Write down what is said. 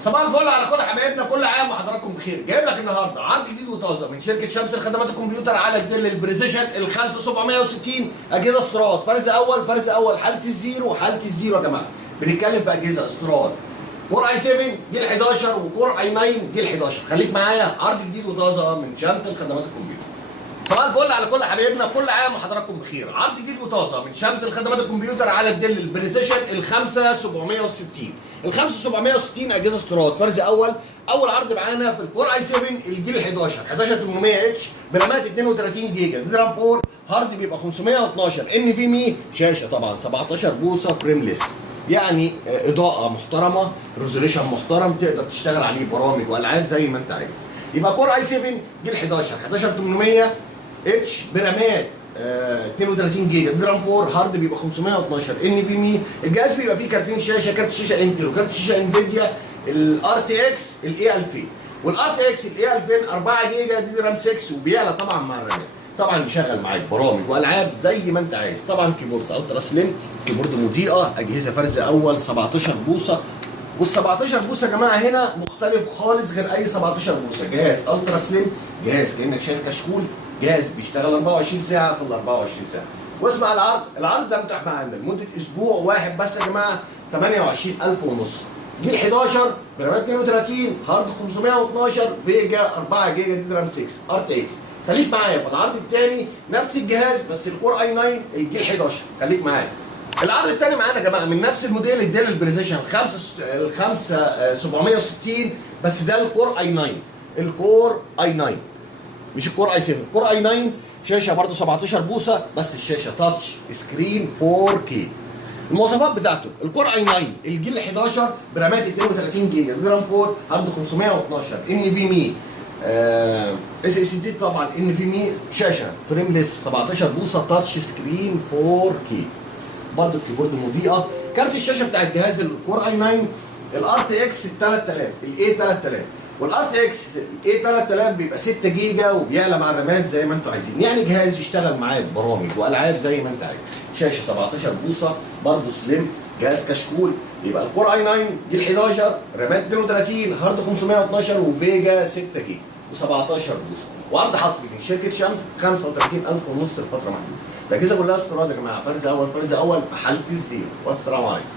صباح الفل على كل حبايبنا، كل عام وحضراتكم بخير. جايب لك النهارده عرض جديد وطازه من شركه شمس الخدمات الكمبيوتر على الديل البريسيشن ال 5760 اجهزه استيراد، فرز اول حاله الزيرو يا جماعه. بنتكلم في اجهزه استيراد كور اي 7 جيل 11 وكور اي 9 جيل 11. خليك معايا، عرض جديد وطازه من شمس الخدمات الكمبيوتر. صباح الفل على كل حبايبنا، كل عام وحضراتكم بخير. عرض جديد وطازه من شمس الخدمات الكمبيوتر على الديل البريسيشن ال 5760. ال 5760 اجهزه استيراد فرز اول عرض معانا في الكور اي 7 الجيل 11800 اتش برامات 32 جيجا، دي رام 4، هارد بيبقى 512 ان في مي، شاشه طبعا 17 بوصه فريمليس، يعني اضاءه محترمه، ريزوليوشن محترم، تقدر تشتغل عليه برامج والعاب زي ما انت عايز. يبقى كور اي 7 جيل 11800 اتش برامات 32 جيجا، دي رام 4، هارد بيبقى 512 ان في مي. الجهاز بيبقى فيه كارتين شاشه، كارت شاشه انتل وكارت شاشه انفيديا، الار تي اكس الاي 2000 والار تي اكس الاي 2000 4 جيجا، دي رام 6، وبيعلى طبعا مع الرامات. طبعا يشغل معاك برامج والعاب زي ما انت عايز. طبعا كيبورد الترا سليم، كيبورد مضيئه، اجهزه فرز اول 17 بوصه، وال 17 بوصه يا جماعه هنا مختلف خالص غير اي 17 بوصه. جهاز الترا سليم، جهاز كانك شايل كشكول، جهاز بيشتغل 24 ساعه في ال 24 ساعه. واسمع العرض ده متاح معانا لمده اسبوع واحد بس يا جماعه، 28000 ونص. جيل 11 برامات 32، هارد 512 فيجا، 4 جيجا، دي رام 6 ار تي اكس. خليك معايا في العرض الثاني نفس الجهاز بس الكور اي 9 الجيل 11. خليك معايا. العرض الثاني معانا يا جماعه من نفس الموديل الديل البريسيشن 5760، بس ده الكور اي 9، الكور اي 9 مش الكور اي 7. الكور اي 9 شاشه برضه 17 بوصه، بس الشاشه تاتش سكرين 4K. المواصفات بتاعته الكور اي 9 الجيل 11 برامات 32 جيجا، دي رام 4، هارد 512 ان في مي، اس اس دي طبعا ان في مي، شاشه فريمليس 17 بوصه، تاتش سكرين 4K، برضه الكيبورد مضيئه. كارت الشاشه بتاع الجهاز الكور اي 9 الار تي اكس 3000 الاي 3000، والار تي اكس الاي 3000 بيبقى 6 جيجا وبيعلى مع الرامات زي ما انتوا عايزين، يعني جهاز يشتغل معاك برامج والعاب زي ما انت عايز. شاشه 17 بوصه برضه سليم، جهاز كشكول. يبقى الكور اي 9 جيل 11 رامات 32، هارد 512 وفيجا 6 جيجا و17 بوصه، وعرض حصري من شركه شمس 35000 ونص لفتره محدوده. الاجهزه كلها استيراد يا جماعه، فرز اول محل الزيرو، والسلام عليكم.